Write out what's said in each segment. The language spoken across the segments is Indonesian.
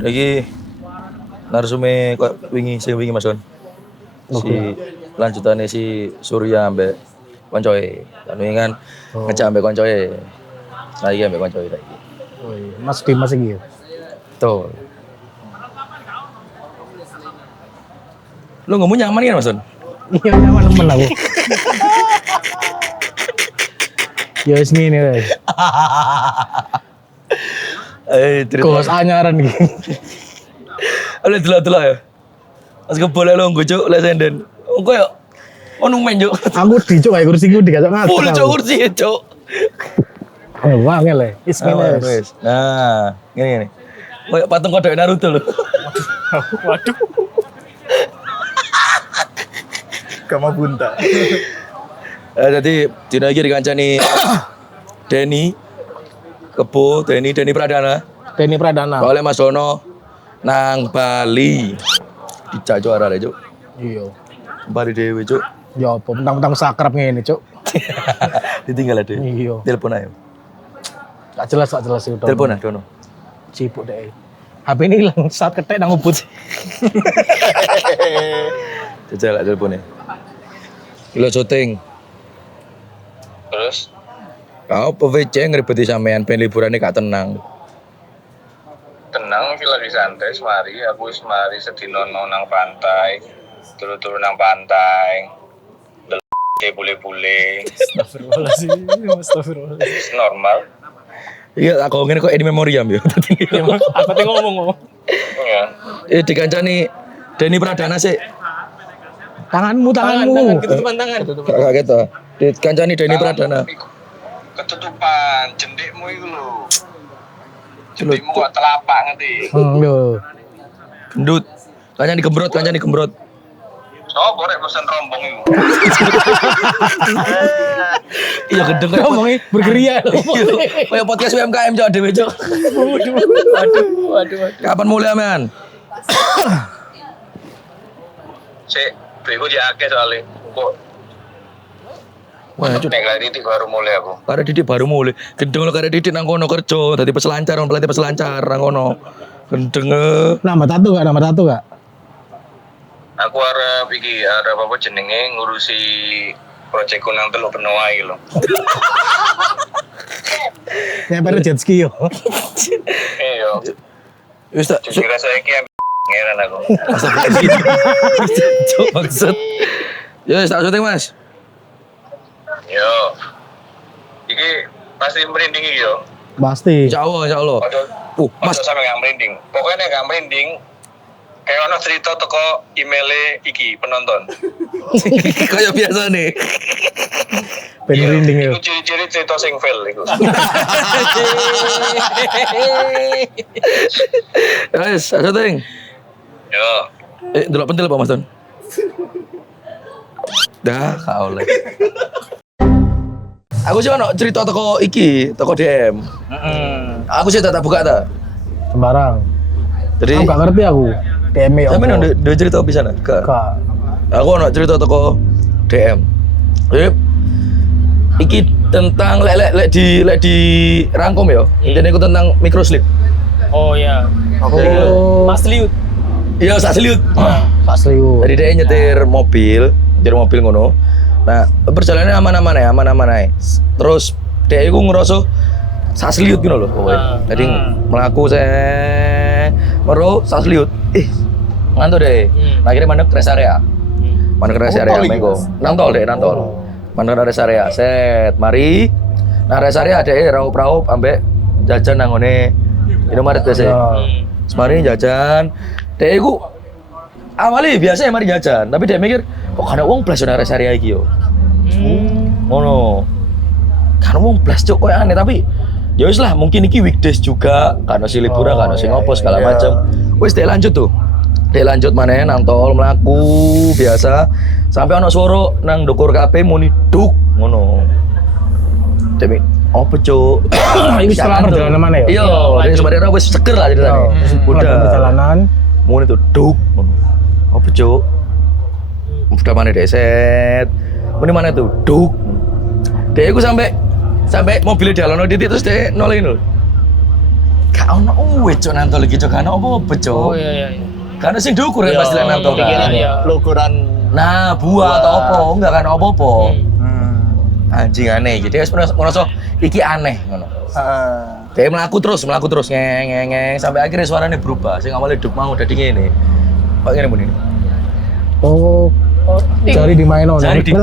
Iki narsume kok sing wingi Mas Don. Si lanjutane si Surya ambek koncoe. Kan wingi kan ngejak ambek koncoe. Nah iki ambek koncoe iki. Oh iya, Mas Dimas iki ya. Tuh. Lu ngomong nyaman kan Mas Don? Iya nyaman temen aku. Ya wis ngene wae. Kos anyaran iki. Oleh delok-delok ya. Pas keboleh lo nggo lek senden. Engko yo ono men yo. Aku dicuk ae kursiku digacok ngatur. Full cuk kursi cuk. Wangel le. Is ngene wis. Nah, ngene. Kayak patung kodok Naruto lho. Waduh. Kama bunta. Jadi dina iki dikancani Denny Kebo, Denny Pradana. Denny Pradana. Oleh Mas Dono nang Bali. Dijak cuk arek cuk. Iya. Bali dhewe cuk. Ya apa mentang-mentang sakrab ngene, Cuk. Ditinggal ade. Iya. Telepon ae. Gak jelas itu. Telepon ae Dono. Sibuk deh. HP ini hilang saat ketek nang ubud. Jajal teleponnya. Kilo syuting. Terus Kau PVC ngeribeti sampean pengen liburan gak tenang. tenang sih lagi santai semari, aku semari sedino nang pantai, turu-turu nang pantai. Bule-bule. Astagfirullah. Normal. Iya, aku ngene kok ini memoriam ya. Aku tengok ngomong. Ya. Dikancani Denny Pradana sih. Tanganmu. Ketutupan tangan. Kaget toh. Dikancani Denny Pradana. Ketutupan jendikmu itu lho. Jendikmu kok telapak ngerti. Lho. Gendut. Kancani gembrot. Sopo rek pesen rombong iku. Iya gendeng kayak Ngomongnya bergeria. kayak podcast UMKM cok dhewe cok. Waduh. Kapan mulai aman? Sik, bego diake soalnya. Kok Wah, cok. nek kali titik baru mulai aku. Karena Didik baru mulai. Gendeng lo karena Didik nang kono kerja, dadi peselancar, pelatih peselancar nang kono. Gendeng. Nama tato gak? Aku arep iki arep apa jenenge ngurusi proyek nang Teluk Benoa iki lho. Nyamper jet ski yo. Iya. Wis tak Jadi rasa iki ngeran aku. cok maksud. Ya wis tak syuting Mas. Yo. Iki pasti merinding iki yo. Pasti. Insyaallah. Mas Mas sampe gak merinding. Pokoknya gak merinding. Kayak ono cerita teko email iki penonton. kayak biasa nih. Ben rinding yo. Iku ciri-ciri cerita sing fail iku. Ya wis, tak syuting. Yo. Delok pentil Pak Mas Don. Dah, gak oleh. Aku sih ono cerita teko DM. Aku sih tak buka ta. Sembarang. Jadi Aku gak ngerti aku. DM yo. sampe udah cerita pisan gak? Gak. Aku ono cerita teko DM. Jadi iki tentang lek di rangkum ya. Intinya itu tentang microslip. Oh ya. Oh. Mas Liut. Iya, sak seliut. Pak Sliu. Jadi dia nyetir mobil ngono. Nah, perjalanannya aman-aman ae. Terus dia iku ngerasa sak seliut gitu loh pokoknya. Jadi melaku sak seliut. Ngantuk deh. Nah, akhirnya mandek rest area. Mandek rest area mengko. Nang tol. Mandek rest area. Set, mari. Nah, rest area ada raup-raup ambek jajan nang ngene Indomaret biasa. Semari jajan. Dia iku awalnya biasa mari jajan, tapi dia mikir kok kana wong blas nang rest area iki yo. Ngono. Kan wong blas cuk koyo aneh tapi ya wis lah mungkin iki weekdays juga karena si liburan karena si ngopo segala macam. Wis dia lanjut tuh. Dia lanjut maneh nang tol mlaku biasa sampai ono swara nang ndukur kabeh muni duk ngono. Demi opo cuk? Iku setelah perjalanan mana ya? Iya, dari sebenarnya wis seger lah ceritanya. Udah perjalanan. muni tuh duk ngono. Opo cuk? Udah mana deset. Muni mana tuh duk. Dia iku sampai mobilnya dialono titik terus dia nolengin lho. Gak gak ono uwit cok nantol iki cok, gak ono apa-apa cok. Oh iya. Karena sing diukur ya pasti lek nantol pikiran kan. ya. Ukuran Nah, buah atau apa, enggak kan apa-apa. Anjing aneh, jadi wis merasa iki aneh ngono. Dia melaku terus ngeng sampai akhirnya suaranya berubah. Sing awalnya duk mau dadi ngene. Kok ngene mun ini? Oh, jari dimaino. Jari di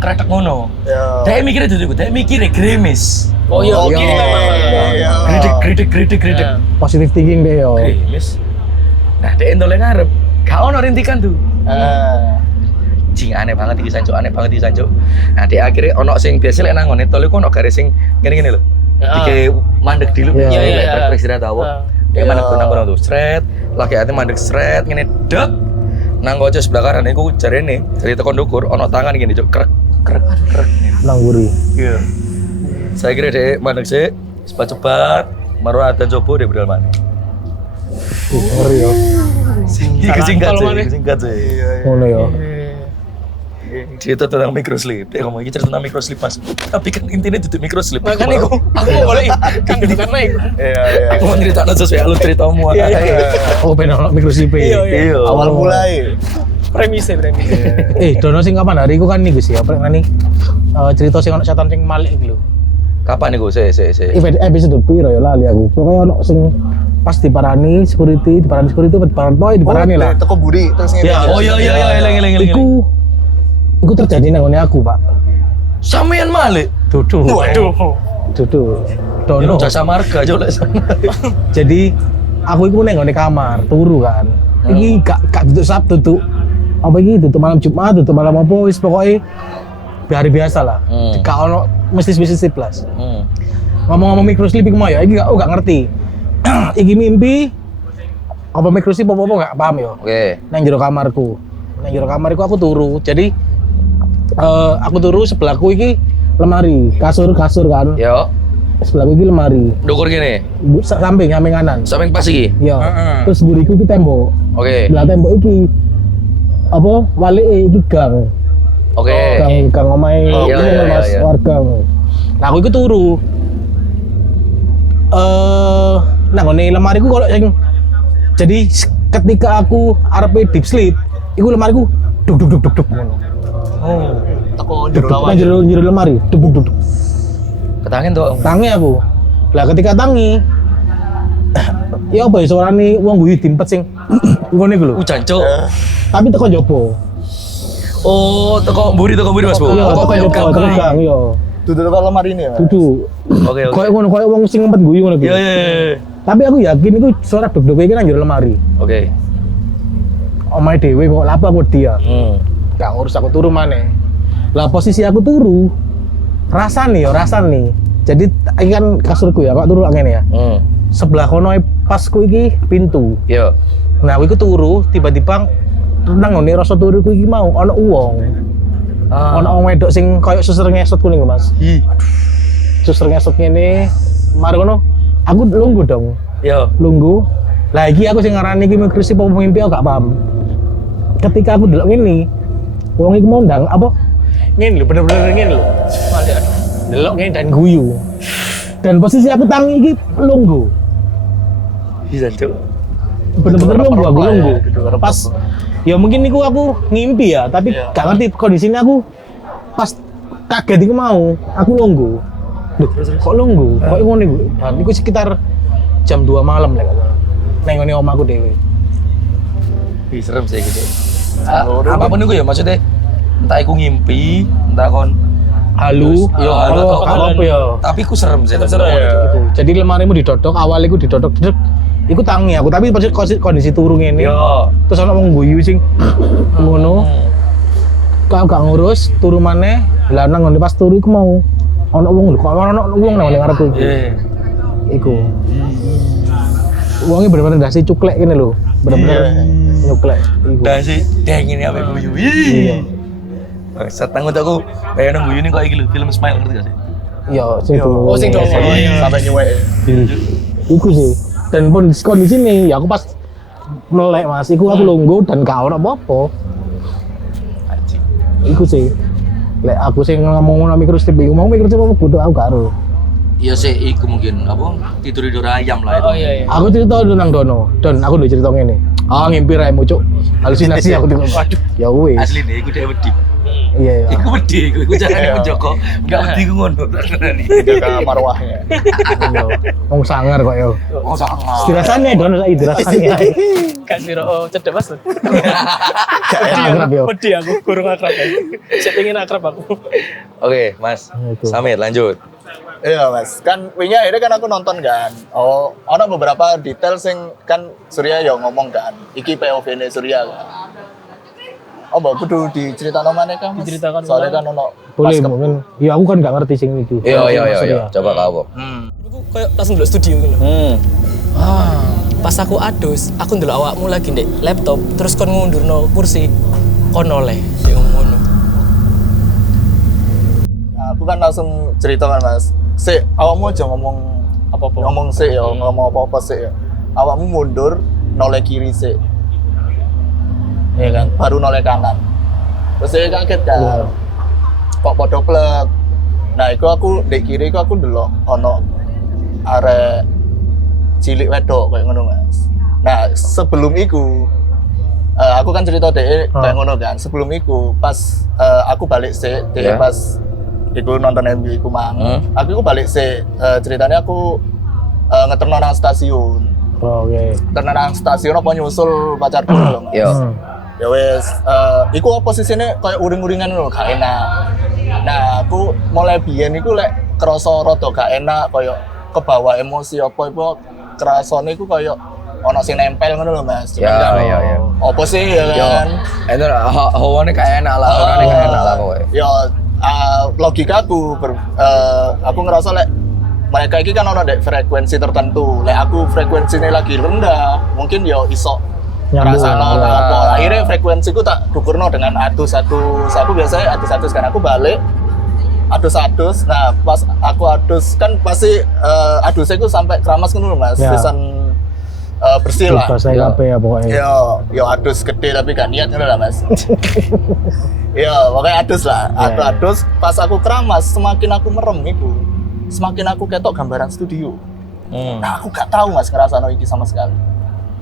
kretek ngono. Dia mikirnya itu, dia mikirnya gremis. Oh iya, gini memang. Gredek. Positive thinking deh yo. Gremis. Nah, dia entole ngarep. Gak ono rintikan tuh. Jing aneh banget iki Sanjo, Nah, di akhirnya ono sing biasa lek nang ngene tol iku ono garis sing ngene-ngene lho. Dike mandek dulu. Iya. Istirahat awak. Dia mandek nang tuh, sret. Laki ate mandek sret ngene dek. Nang kaca sebelah kanan iku jarene, jari tekan ndukur ono tangan gini cuk krek. Nang guri. Iya. Saya kira dek mandek sik, cepat-cepat, maru ada coba dia bedal mana. Ngeri yo. Singkat sih. Ngono yo. Cerita tentang microslip. Dia ngomong cerita tentang microslip mas. Tapi kan intinya itu microslip. Makanya aku mau boleh kan itu karena itu. Iya. Aku mau cerita sesuai alur ceritamu. Oh, pengen ono microslip. Iya. Awal mulai. Premisnya. Dono sing kapan hari iku kan nih Gus ya, apa ngene? Cerita sing ono setan sing malik iki lho. Kapan nih gue? Episode piro ya lali aku. Pokoknya ono sing pas diparani security diparani lah. Teko buri terus ngene. Oh iya, eling. Iku terjadi nang ngene aku, Pak. Sampean malik. Dudu. Waduh. Dono. Jasa marga aja lah sana. Jadi aku iku nang ngene kamar, turu kan. Iki gak duduk Sabtu tuh. Apa iki duduk malam Jumat, duduk malam apa wis pokoke hari biasa lah. Gak ono mesti plus. Ngomong-ngomong microslip iku mau ya, iki gak ngerti. Iki mimpi apa microslip apa gak paham ya. Oke. Nang jero kamarku aku turu. Jadi aku turu sebelahku iki lemari, kasur kan. Yo. Sebelahku iki lemari. Ndukur gini. Samping kanan. Samping pas iki. Iya. Terus buriku iki tembok. Oke. Belah tembok iki apa walike iki gang. Oke. Gang omahe Mas warga. Nah, aku iku turu. Nah ngene lemariku kalau sing jadi ketika aku arepe deep sleep, iku lemariku duk ngono. Oh, teko Jero lemari, duk. Ketangin tuh. Tangi aku. Lah ketika tangi ya apa ya suarane wong guyu dimpet sing ngene iku lho. Jancuk. Tapi teko jopo. Oh, teko mburi Mas Bu. Iya, teko jopo tegang yo. Duduk dekat lemari ini ya. Dudu. Oke. Koyo ngono, koyo wong sing ngempet guyu ngono kuwi. Iya. Tapi aku yakin iku suara duk iki nang jero lemari. Oke. Omahe dhewe kok lapo aku dia. Gak ngurus aku turu maneh. Lah posisi aku turu rasa nih. Jadi iki kan kasurku ya, kok turu ngene ya. Sebelah kono pasku iki pintu. Iya. Nah, aku iku turu tiba-tiba nang ngene rasa turuku iki mau ana wong. Ana wong wedok sing koyo suster ngesot kuning lho, Mas. Suster ngesot ngene, mari ngono aku lungguh dong. Iya. Lungguh. Lah iki aku sing ngarani iki mimpi apa mimpi aku gak paham. Ketika aku delok ngene, wong iku mau ndang apa? Ngene lho, bener-bener ngene lho. Delok ngene dan guyu. Dan posisi aku tangi iki lungguh. Bisa, Cuk. Bener-bener lungguh. Pas ya mungkin niku aku ngimpi ya, tapi gak ngerti kondisinya aku pas kaget iku mau, aku lungguh. Loh, kok lungguh? Kok ngono iku? Nah, iku sekitar jam 2 malam lah kata. Nang ngene omahku dhewe. Ih, serem sih gitu. Apapun itu ya maksudnya entah aku ngimpi, entah kon Halu, yo halu atau apa ya. Tapi aku serem sih. Jadi lemarimu didodok, awalnya aku didodok, iku tangi aku, tapi pas kondisi turu ngene. Yo. Terus ana wong guyu sing ngono. Kau gak ngurus, turu maneh. Lah nang ngene pas turu iku mau ana wong lho, kok ana wong nang ngarepku. Iku. Wongnya bener-bener dasi cuklek gini lho, bener-bener nyuklek. Dasi deng ini apa guyu. Iya. Setang aku pengen guyu ini kok iki lho, film Smile ngerti gak sih? Iya, situ. Oh, sing dong. Sampai nyuwek. Iku sih. Dan pun kondisi nih, ya aku pas melek Mas, iku aku lungguh dan gak ono apa-apa. Iku sih. Lek aku sing ngomong microstrip iku mau microstrip apa bodoh aku gak ero. Iya sih, iku mungkin apa tidur ayam lah itu. Oh iya. Aku cerita dulu nang Dono. Don, aku udah cerita ngene. Ngimpi raimu cuk. Halusinasi aku tengok. Waduh. Ya wis. Asli nih, iku dia wedi. Iya iya. Iku wedi, iku carane menjoko. Enggak wedi ku ngono tenan iki. Jaga marwahnya. Iya. Wong sangar kok yo. Oh sangat. Dirasane Dono saiki dirasane. Kan siro cedek Mas. Akrab yo. Wedi aku kurang akrab. Saya pengen akrab aku. Oke, Mas. Itu. Samit lanjut. Iya mas, kan wingi akhirnya kan aku nonton kan. Oh, ada beberapa detail sing kan Surya ya ngomong kan. Iki POV ini Surya kan. Oh, mbak kudu diceritakan mana kan mas? Diceritakan Soalnya mana? kan ono Boleh pas ke- mungkin. Ya aku kan nggak ngerti sing iki. Iya. Coba kau. Aku kayak langsung dulu studio gitu. Pas aku adus, aku ndelok awakmu lagi ndek laptop, terus kon ngundurno kursi. Kon oleh ndek ngono. Nah, aku kan langsung cerita kan mas. Sik, awakmu aja ngomong Apa-apa. ngomong sik ya, ngomong apa-apa sik ya. Awakmu mundur, noleh kiri sik. Iya kan, baru noleh kanan. Terus saya kaget kan. Kok podo plek. Nah, iku aku dek kiri iku aku ndelok ono arek cilik wedok kayak ngono mas. Nah, sebelum iku aku kan cerita dek kayak ngono kan. Sebelum iku pas aku balik sik, dek Ya. pas iku nonton MU iku mang. Aku iku balik sik, ceritanya aku ngeterno nang stasiun. Oh, oke. Ngeterno nang stasiun apa nyusul pacarku lho mas. Yo. Ya wes, iku posisinya kayak uring-uringan lho, gak enak. Nah, aku mulai biyen iku lek kerasa rada gak enak, kayak kebawa emosi apa iku kerasane iku kayak ono sing nempel ngono lho Mas. Cuman Ya, kan, ya. apa sih ya Yo. kan? Itu hawane kayak enak lah, orangnya kayak enak lah kowe. Ya, logikaku aku ngerasa lek mereka ini kan ono dek frekuensi tertentu. Lek aku frekuensinya lagi rendah, mungkin ya iso Nyambung. ngerasano apa. Akhirnya frekuensiku tak dukurno dengan adus-adus. Aku biasanya adus-adus kan aku balik adus-adus. Nah, pas aku adus kan pasti adusnya ku sampai keramas kan dulu Mas. Ya. Sisan bersih lah. Bebas saya kabeh ya pokoknya. Yo adus gede tapi gak niat ngono lah Mas. Yo, pokoknya adus lah. Aku Ya. adus pas aku keramas semakin aku merem iku. Semakin aku ketok gambaran studio. Nah, aku gak tahu Mas ngerasano iki sama sekali.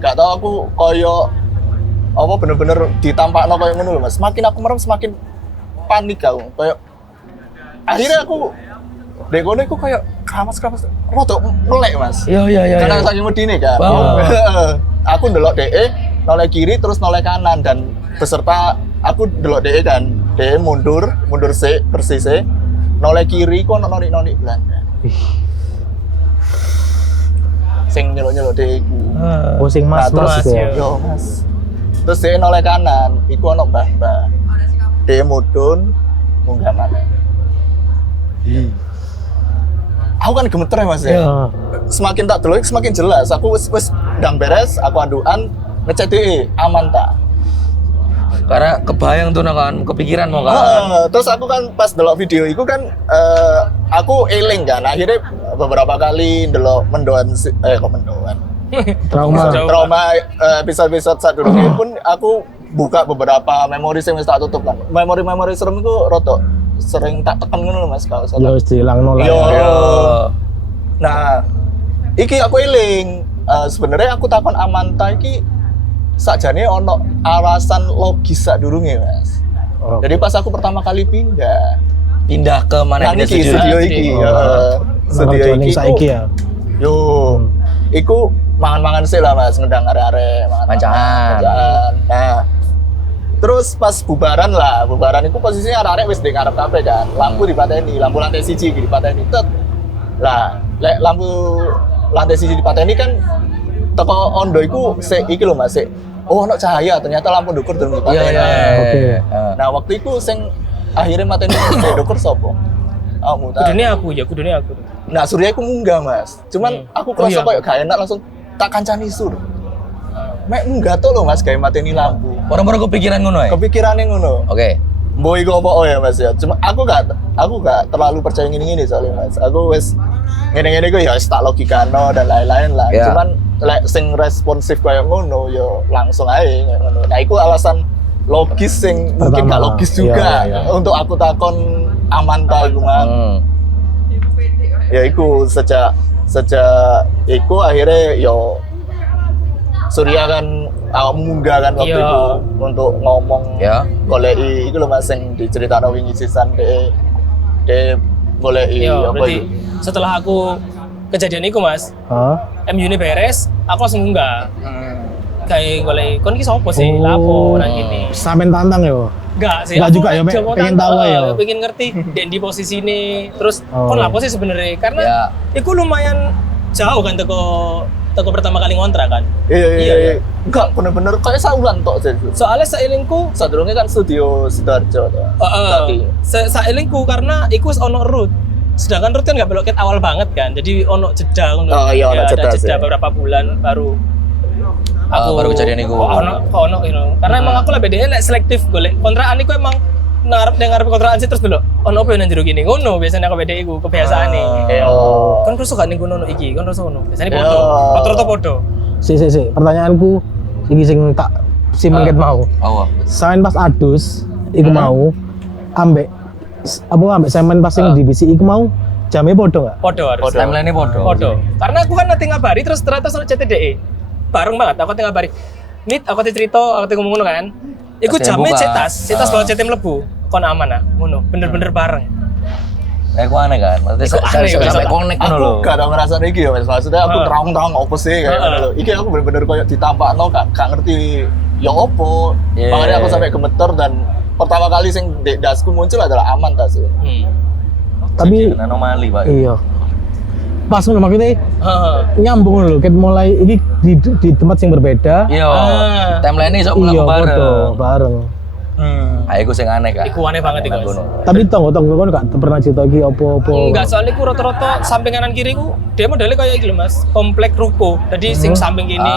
Gak tahu aku koyo apa bener-bener ditampakno koyo ngono lho Mas. Semakin aku merem semakin panik aku. Koyo akhirnya aku dek kono iku koyo keramas-keramas rada melek Mas. Iya. Karena saking medine kan. Wow. Aku ndelok DE noleh kiri terus noleh kanan dan beserta aku ndelok DE kan. DE mundur sik, bersih sik. Noleh kiri kok ono nonik-nonik Belanda. Sing nyeluk-nyeluk DE iku. Oh, sing mas terus gitu ya. yo Mas. Terus DE noleh kanan, iku ono mbah-mbah. DE mudun munggah mana. Aku kan gemeter ya Mas ya. Iya. Semakin tak delok semakin jelas. Aku wis ndang beres, aku andukan ngecek DE aman tak. Karena kebayang tuh kan, kepikiran mau kan. Terus aku kan pas delok video itu kan aku eling kan. Akhirnya beberapa kali delok mendoan kok mendoan. Trauma episode sadurunge pun aku buka beberapa memori sing wis tak tutup kan. Memori-memori serem iku rada sering tak tekan ngono lho Mas kalau Ya salah. wis dilangno lah. Yo. ya. Nah, iki aku eling. Sebenarnya aku takon Amanta iki sakjane ono alasan logis sadurunge, Mas. Oh. Jadi pas aku pertama kali pindah ke mana nang dia iki studio iki, studio Nang iki saiki ya. Yo, iku mangan-mangan sih lah Mas, ngedang are-are Mancaan. Nah, terus pas bubaran itu posisinya arek-arek wis ndek ngarep kabeh kan. Lampu dipateni, lampu lantai 1 iki dipateni. Tet. Lah, lek lampu lantai 1 dipateni kan teko ondo iku sik iki lho Mas, sik. Oh, ono cahaya, ternyata lampu ndukur durung dipateni. Oke. Nah, waktu itu sing akhirnya mateni ndek ndukur sapa? Kamu ta. Kudune aku. Nah, Surya aku munggah, Mas. Cuman aku kerasa kayak gak enak langsung tak kancani Sur. Mek munggah tuh loh Mas, kayak mateni lampu. Orang-orang kepikiran ngono ya. Kepikirannya ngono. Oke. Mbok iku apa ya Mas ya. Cuma aku gak terlalu percaya ngene-ngene soalnya Mas. Aku wis ngene-ngene ku ya wis tak logikano dan lain-lain lah. Ya. Cuman lek sing responsif kayak ngono ya langsung ae kayak ngono. Nah, iku alasan logis sing mungkin gak Pertama. logis juga Iya. untuk aku takon aman ta iku Mang. Ya iku sejak iku akhirnya yo Surya kan munggah kan waktu Iya. itu untuk ngomong Ya. goleki iku lho Mas sing diceritakno wingi sisan de goleki Iya, apa berarti iku. setelah aku kejadian itu Mas, Hah? MU ini beres, aku langsung munggah. Kayak golek kon ki sapa sih? Oh. Lapo nang kene? Sampean tantang yo. Enggak sih. Enggak aku juga ya, Mek? coba Pengen tantang, tahu ya? pengen ngerti di posisi ini. Terus Oh. kon lapo sih sebenarnya? Karena Ya. iku lumayan jauh kan teko pertama kali ngontrak kan. Iya. iya. Enggak bener-bener kayak saulan tok sih. Soalnya sailingku Sadurunge kan studio Sidoarjo tuh. Tapi sailingku karena iku wis ono route. Sedangkan route kan nggak belok ket awal banget kan. Jadi ono jeda ngono. Oh, iya, ono Ya, jeda ada jeda sih. beberapa bulan baru Baru kejadian iku. ono you know. Karena emang aku lah bedanya lek selektif golek kontrakan iku emang ngarep kontrakan sih terus delok ono apa yang jero gini ngono biasanya aku beda iku kebiasaane. Iya. Kan terus gak ning ngono iki, kan terus ngono. Biasanya Iya. podo. Rata-rata podo. Si. Pertanyaanku iki sing tak simpen ket mau. Oh. Sampean pas adus iku mau ambek sampean pas sing divisi iku mau jamnya podo enggak? Podo harus. Timeline-nya podo. Podo. Karena aku kan nanti ngabari terus ternyata soal CTDE. Bareng banget aku tinggal ngabari. Nit aku cerita, aku ngomong ngono kan. Iku Pas jamnya buka. cetas bawa CT mlebu. Kon aman ah, ngono. Bener-bener bareng. Iku aneh kan. Maksudnya Iku aneh, sampai Mas. connect ngono Aku lho. gak tau ngerasa iki ya Mas. Maksudnya aku terang-terang opo sih kayak ngono lho. Iki aku bener-bener koyo ditampakno gak ngerti ya opo. Iya. Makanya aku sampai gemeter dan pertama kali sing di dasku muncul adalah aman ta sih. Tapi anomali, Pak. iya. Pas ngono maksudnya Heeh. nyambung lho ket mulai iki di tempat yang berbeda. Iya. Ah. Timeline-nya sok Iya, mlaku bareng. podo bareng. Iku sing aneh kan. Iku aneh banget iku. Mas. Tapi tonggo-tonggo kan gak pernah cerita iki opo-opo. Enggak, soalnya ku rata-rata samping kanan kiri ku dia modelnya kayak iki lho Mas, komplek ruko. Jadi sing samping kini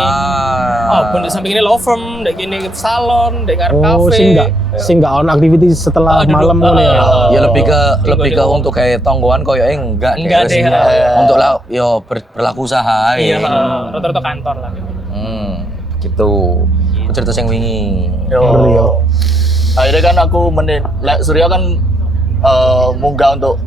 bentuk samping ini law firm, dek kini salon, dek ngarep Oh, kafe. sing enggak on aktivitas setelah Duduk. malam ngono ya. Ya lebih ke Duduk. untuk kayak tonggoan koyo enggak Enggak deh. Untuk lah yo berlaku usaha Iya, ae. rata-rata kantor lah. Gitu. Aku cerita sing wingi. Ngeri, yo. Yo. Akhirnya kan aku Surya kan munggah untuk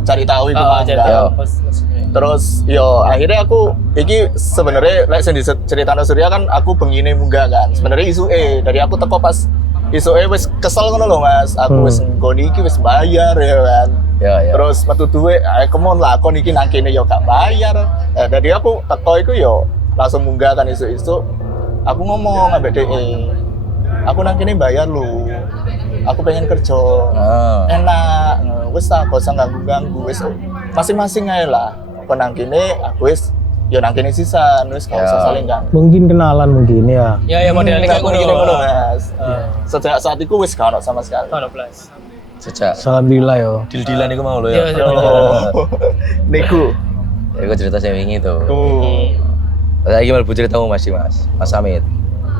cari tahu iku Oh, jadi mangga. maksudnya. Terus yo akhirnya aku iki sebenarnya lek sing diceritano Surya kan aku bengine munggah kan. Sebenarnya isuke dari aku teko pas isuke wis kesel ngono lho Mas. Aku wis nggoni iki wis bayar ya kan. Ya. Terus metu duwe kemon lah kon iki nang kene yo gak bayar. Jadi aku teko iku yo langsung munggah kan isu-isu. Aku ngomong ambek DE. Aku nang kene bayar lu. Aku pengen kerja. Enak. Wis tak gak usah ganggu-ganggu wis masing-masing ae lah. Kon nang kene aku wis yo nang kene sisan wis gak usah saling ganggu. Mungkin kenalan mungkin ya. Ya modelnya kayak Aku mikirnya ngono, ngono. Mas. Sejak saat itu wis gak ono sama sekali. Ono plus. Sejak Alhamdulillah yo. deal-dealan iku mau lho Iya, ya. Niku. Ya aku cerita sing wingi tuh. Oh. Lagi mlebu ceritamu Mas Amit.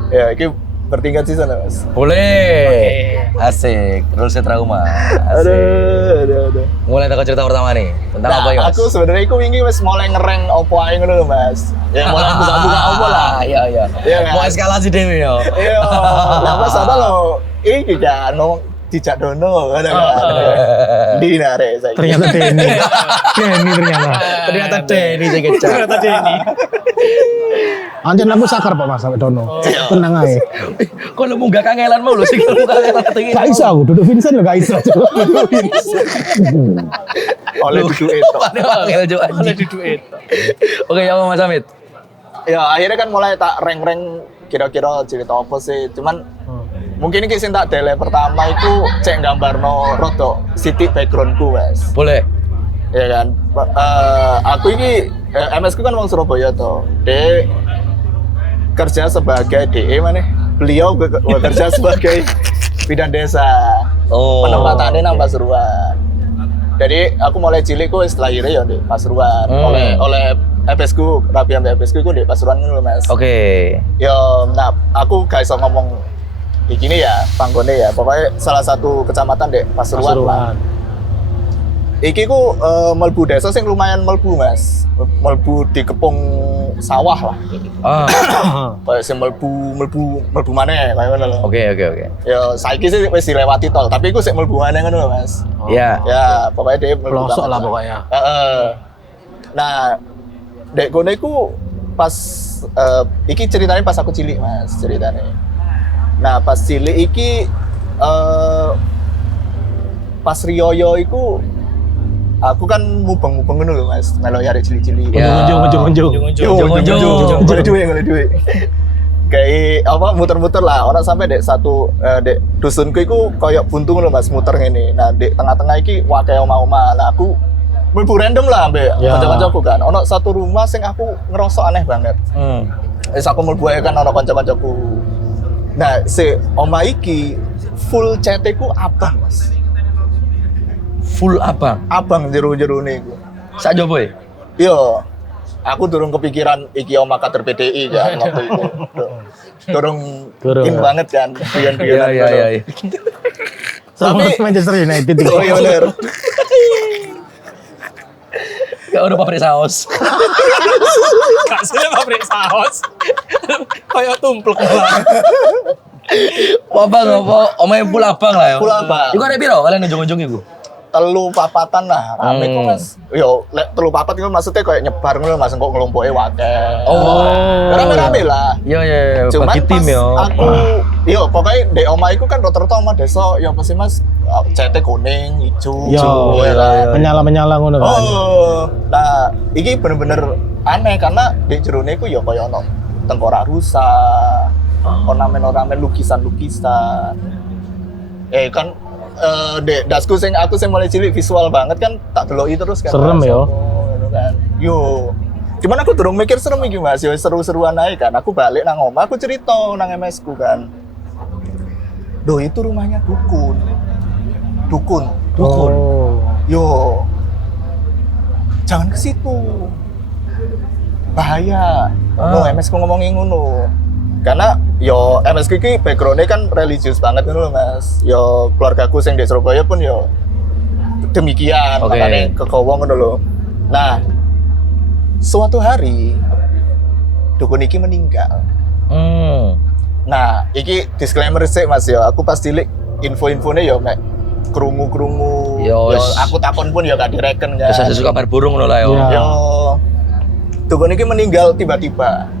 Ya, iki bertingkat sih sana, Mas. Boleh. Asik. Rules trauma. Asik. Aduh. Mulai tak cerita pertama nih. Tentang apa ya, Mas? Aku sebenarnya iku wingi wis mulai ngereng opo ae ngono lho, Mas. Ya mulai buka-buka opo lah. Iya. Iya kan? Mau eskalasi dhewe yo. Iya. Lah Mas ada lho. Iki kan dijak dono ngono kan. Di nare saiki. Ternyata Denny. Denny ternyata. Ternyata Denny sing kecak. Ternyata Denny. Anjen aku sakar Pak Mas sampai dono. Tenang ae. Kok lu munggah kangelan mau lu sing lu kangelan ketinggi. Gak iso aku duduk Vincent lho gak iso. Oleh duduk itu. Kangelan jo Ada anjing. di duit. Oke, ya Mas Amit. Ya akhirnya kan mulai tak reng-reng kira-kira cerita apa sih. Cuman mungkin ini sing tak dele pertama itu cek gambarno rodo sitik backgroundku, Mas. Boleh. Ya kan. Aku ini MS ku kan wong Surabaya toh. Dia kerja sebagai DE mana? Beliau bekerja sebagai bidan desa. Oh. Penempatannya nang Pasuruan. Jadi aku mulai cilik ku setelah lahirnya ya di Pasuruan. Oleh FS ku, rapi ambek FS ku di Pasuruan ngono Mas. Oke. Ya, nah aku gak iso ngomong gini ya, panggone ya. Pokoknya salah satu kecamatan deh Pasuruan lah. iki ku mlebu desa sing lumayan mlebu Mas. Mlebu di kepung sawah lah. Kayak sing mlebu maneh kayak ngono lho. Oke. Ya saiki sih wis dilewati tol, tapi iku sik mlebu maneh ngono lho Mas. Iya. Ya, pokoknya dia mlebu Pelosok banget lah pokoknya. Heeh. Nah, dek kono iku pas iki ceritanya pas aku cilik Mas, ceritanya. Nah, pas cilik iki pas riyoyo iku aku kan mubeng-mubeng ngono lho Mas, melo arek cilik-cilik. Ya. Unjung. Unjung. Golek duit. Kayak apa muter-muter lah, orang sampai dek satu dek dusunku iku koyok buntu ngono Mas, muter ngene. Nah, dek tengah-tengah iki wae oma-oma. Nah, aku mlebu random lah ambek kanca-kancaku kan. Ono satu rumah sing aku ngerasa aneh banget. Wis aku mlebu ae kan ono kanca-kancaku. Nah, si oma iki full chat-ku abang, Mas. Full abang. Abang jero-jerone iku. Sak jopo e? Iya. Aku durung kepikiran iki oma kader PDI kan waktu itu. Durung in banget kan. Biyen-biyen. Iya. Sama Manchester United itu. Oh iya bener. Gak udah pabrik saus. Gak sih pabrik saus. Kayak tumplek malah. Abang apa? Omae full abang lah ya. Full abang. Iku ada piro kalian ujung-ujung iku? Telu papatan lah rame kok Mas. Yo lek telu papat itu maksudnya kayak nyebar ngono Mas kok ngelompoke wae. Oh. Rame-rame lah. Iya. Cuman Bagi tim pas yo. aku yo pokoknya di oma iku kan rata-rata oma desa yo pasti Mas cete kuning, hijau, Yo, ya kan. menyala ngono kan. Oh. Nah, iki bener-bener aneh karena di jerone iku yo kaya ono tengkorak rusa, ornamen-ornamen lukisan-lukisan. Kan dek dasku sing aku sing mulai cilik visual banget kan tak deloki terus kan. Serem yo. Kan. Yo. Cuman aku durung mikir serem iki Mas, yo seru-seruan ae kan. Aku balik nang omah, aku cerita nang MS ku kan. Duh, itu rumahnya dukun. Oh. Yo. Jangan ke situ. Bahaya. No, MS ku ngomongin ngono. Karena yo MS iki background-nya kan religius banget ngono lho Mas. Yo keluargaku sing di Surabaya pun yo demikian, makanya kekowo ngono lho. Nah, suatu hari dukun iki meninggal. Nah, iki disclaimer sih Mas yo. Aku pas cilik info-infonya yo mek krungu-krungu. Yo aku takon pun yo gak direken kan. Bisa suka kabar burung ngono lah yo. Yo dukun iki meninggal tiba-tiba.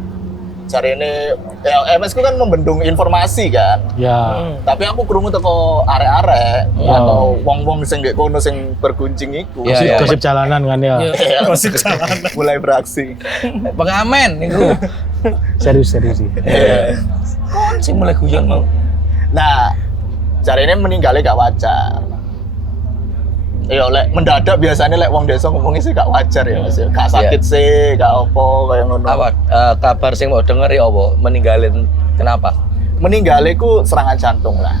Jarene ya MS ku kan membendung informasi kan. Ya. Tapi aku krungu teko arek-arek atau wong-wong sing ndek kono sing berguncing iku. Gosip jalanan kan ya. Gosip jalanan. Mulai beraksi. Pengamen niku. Serius sih. Kon sing mulai guyon mau. Nah, jarene meninggalnya gak wajar. Iya, lek mendadak biasanya lek wong desa ngomongnya sih gak wajar ya Mas. Gak sakit sih, gak apa kayak ngono. Apa kabar sing mau denger ya apa meninggalin kenapa? Meninggalnya ku serangan jantung lah.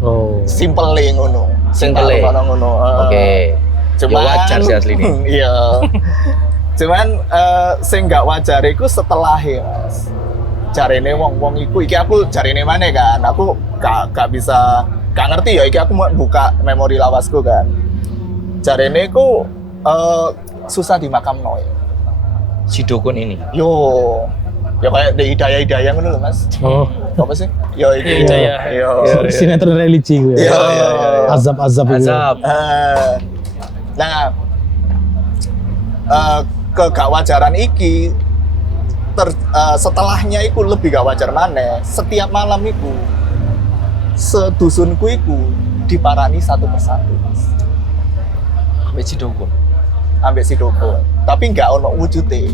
Oh. Simple ngono. Simple. Ngono. Oke. Cuman Ya wajar sih asli ini. Iya. Cuman sing gak wajar iku setelah Mas. Jarene wong-wong iku iki aku jarene maneh kan. Aku gak bisa gak ngerti ya iki aku mau buka memori lawasku kan. Jarene iku susah dimakamno. Si dukun ini. Yo. Ya kayak di hidayah-hidayah ngono lho Mas. Oh. Apa sih? Yo iki. Hidayah. Yo. Sinetron religi gue. Iya. Azab-azab itu. Azab. Nah, kegakwajaran iki setelahnya iku lebih gak wajar maneh. Setiap malam iku sedusunku iku diparani satu persatu, Mas. Ambek si dukun. Ambek si dukun. Tapi nggak ono wujude.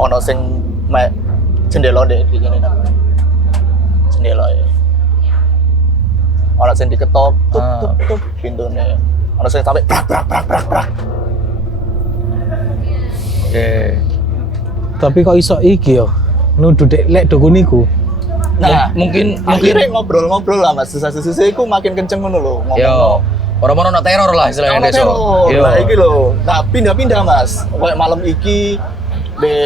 Ono sing mek jendela ndek iki ngene nang. Jendela ya. Ono sing diketok tup pintune. Ono sing sampe brak. Oke. Tapi kok iso iki yo? Nuduh dek lek dukun iku. Nah, mungkin akhirnya ngobrol-ngobrol lah Mas. Susah-susah iku makin kenceng ngono lho ngomong. Yo. Orang-orang ono teror lah istilahnya Ono desa. teror. Yo. Nah, iki lho. Nah, pindah-pindah Mas. Kayak malam iki di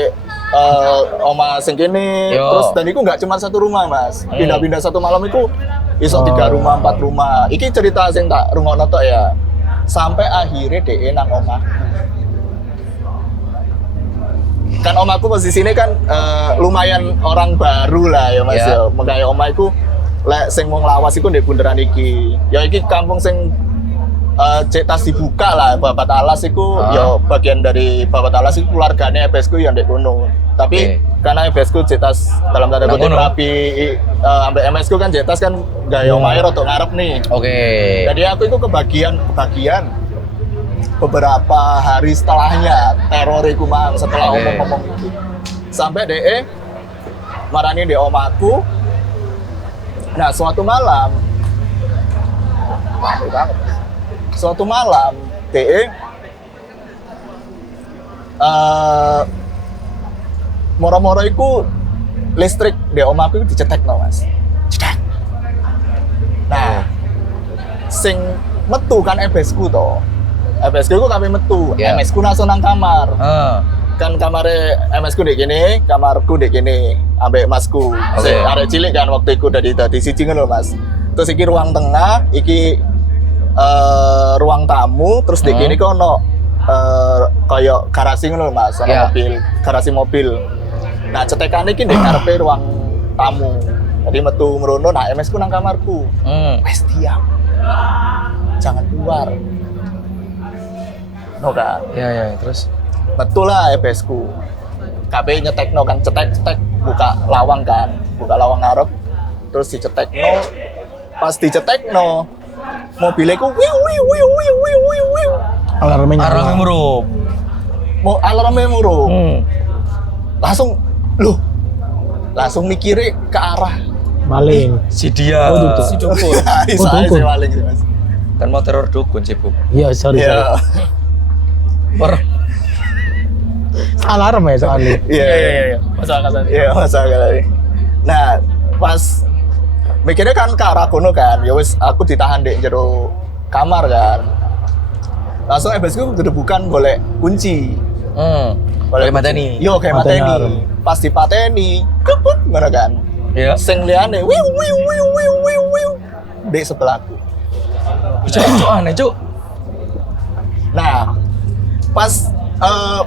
oma sing kene Yo. terus dan iku nggak cuma satu rumah Mas. Pindah-pindah satu malam iku iso 3 rumah, 4 rumah. Iki cerita sing tak rungokno tok ya. sampai akhirnya DE nang omahku. Kan omahku posisinya kan lumayan orang baru lah ya Mas ya. Makanya omahku lek sing wong lawas iku ndek bundaran iki. Ya iki kampung sing cek tas dibuka lah, Babat Alas iku ya bagian dari Babat Alas iku keluargane FSku yang ndek kono. Tapi karena FSku cek tas dalam tanda kutip rapi ambek MSku kan cek tas kan gawe omahe rada ngarep nih. Oke. Jadi aku itu kebagian beberapa hari setelahnya teror iku mang setelah ngomong itu. Sampai DE marani di omahku. Nah, suatu malam DE moro-moro iku listrik di omahku dicetekno Mas. Cetek. Nah, sing metu kan FSku to. FSku ku kabeh metu, MS ku langsung nang kamar. Kan kamare MS ku ndek kene, kamarku ndek kene, ambek masku. Sik arek cilik kan waktu iku dadi siji ngono Mas. Terus iki ruang tengah, iki ruang tamu, terus ndek kene ku ono kaya garasi ngono Mas, ono mobil, garasi mobil. Nah, cetekane iki ndek ngarepe ruang tamu. Jadi metu merono, nah MS ku nang kamarku. Wes diam. Jangan keluar. No kan? Iya, terus Betul lah FS ku. KB nyetekno kan, cetek buka lawang kan, buka lawang ngarep, terus dicetekno. Pas dicetekno, mobilnya ku wiu. Alarmnya merup. Mau alarmnya murup. Langsung mikirnya ke arah maling. Si dia. Si dukun. Soalnya saya maling sih Mas. Kan mau teror dukun sih, Bu. Iya, sorry. Alarm ya soalnya. Iya. Masalah kali. Nah, pas mikirnya kan ke arah kono kan, ya wis aku ditahan di jero kamar kan. Langsung FSku gedebukan golek kunci. Golek mateni. Yo kayak mateni. Pas dipateni, keput ngono kan. Iya. Sing liyane wiu. Di sebelahku. Cuk aneh, Cuk. Nah, pas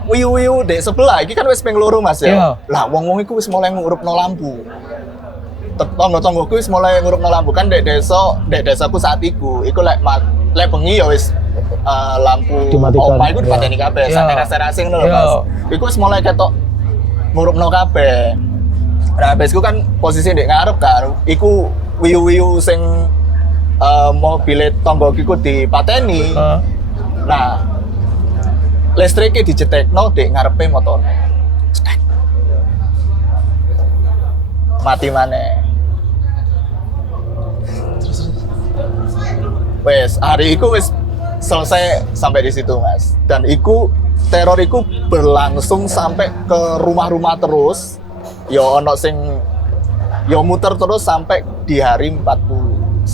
wiu dek sebelah, ini kan wis ping loro Mas ya. Lah wong-wong iku wis mulai ngurupno lampu. Tonggo-tonggoku wis mulai ngurupno lampu kan dek desaku saat iku lek bengi ya wis lampu omah iku dipateni kabeh, sampe rasa-rasa ngono lho Mas. Iku wis mulai ketok ngurupno kabeh. Nah, besku kan posisi ndek ngarep kan, iku wiu sing mobil tonggo iku dipateni. Nah, listriknya dicetekno dek ngarepe motor. Cetek. Mati maneh. Wes, hari iku wis selesai sampai di situ, Mas. Dan teror iku berlangsung sampai ke rumah-rumah terus. Yo ono sing yo muter terus sampai di hari 41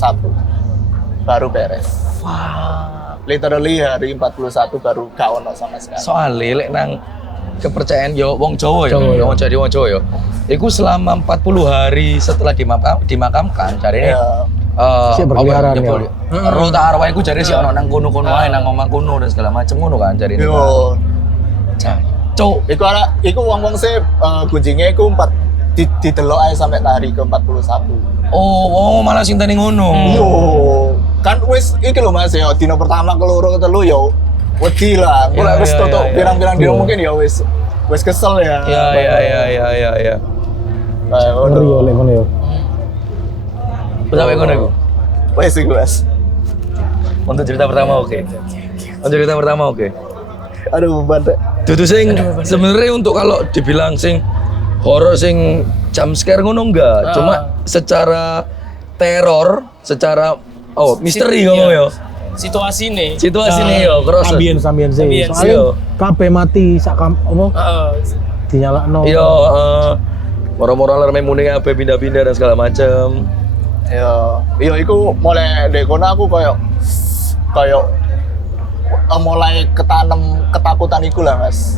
baru beres. Literally hari 41 baru gak ono sama sekali. Soalnya lek nang kepercayaan yo wong Jawa ya, wong Jawa ya. Iku selama 40 hari setelah dimakamkan jarine berkeliaran ya. Roh tak arwah iku jarine si ono nang kono-kono ae nang omah kono dan segala macam ngono kan jarine. Yo. Cuk, iku wong-wong sih gunjingnya iku didelok ae sampai hari ke-41. Oh, malah sing tani ngono. Yo. Kan wis iki lho Mas ya, dino pertama keloro ketelu yo wedi lah. Mulai wis toto pirang-pirang dino mungkin ya wis kesel ya. Iya. Ngeri yo lek ngono yo. Sampai ngono iku. Wis iku Mas. Untuk cerita pertama oke. Aduh beban. Dudu sing sebenarnya untuk kalau dibilang sing horor sing jump scare ngono enggak, cuma secara teror, secara misteri ngomong yo. Situasi nih yo cross. Ambience sih. Soalnya kabeh mati sak dinyalakno. Yo, moro-moro alarm mune kabeh pindah-pindah dan segala macem. Yo iku mulai ndek kono aku koyo mulai ketakutan iku lah Mas.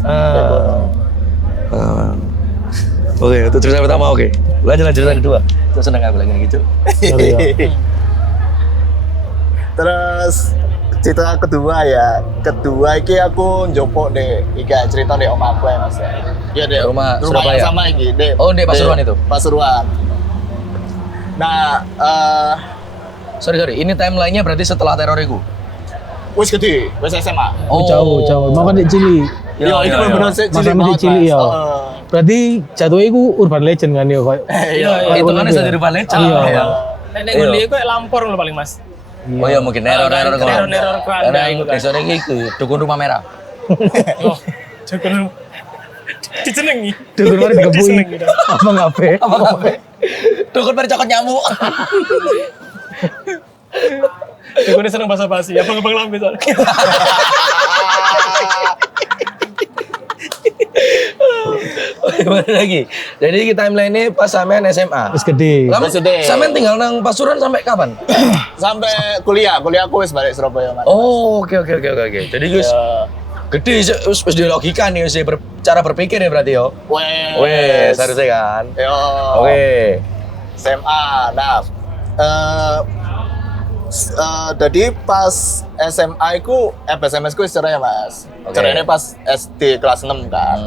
Oke, itu cerita pertama oke. Lanjut cerita kedua. Terus seneng aku lagi gitu. Terus cerita kedua ya. Kedua iki aku njopok deh, iki cerita deh om aku ya Mas. Iya deh. Rumah yang Surabaya? sama iki, deh. Oh, di Pasuruan itu? Pasuruan. Nah, Sorry, ini timeline-nya berarti setelah teror itu? wis gede, wis SMA. Oh, jauh. Mau kan di Cili. Yo, itu bener-bener cilik Masa masih banget, cilik Mas. ya. Heeh. Berarti jatuhnya itu urban legend kan ya kayak. Iya, Itu kan bisa jadi legend. Iya. Ya. Nek ngene iku lampor lho paling Mas. Oh iya mungkin error Teror keranda iku kan. Desone iki dukun rumah merah. Oh, jangan dijenengi. Dukun mari dikepui. Disenengi dah. Apa ngape? Apa kabe? Dukun percokot nyamuk. Jangan seneng basa-basi. Abang-abang lambe soalnya. Gimana lagi? Jadi timeline ini pas sampean SMA. Wis gede. Lama Wis gede. sampean tinggal nang Pasuruan sampai kapan? Sampai kuliah aku wis balik Surabaya Mas. Oh, oke. Jadi Gus Ya. gede wis di logika nih wis cara berpikir ya berarti yo. Wes, harusnya kan. Yo. Oke. SMA. Nah, jadi pas SMA ku SMS ku cerai Mas. Oke. Cerainya pas SD kelas 6 kan.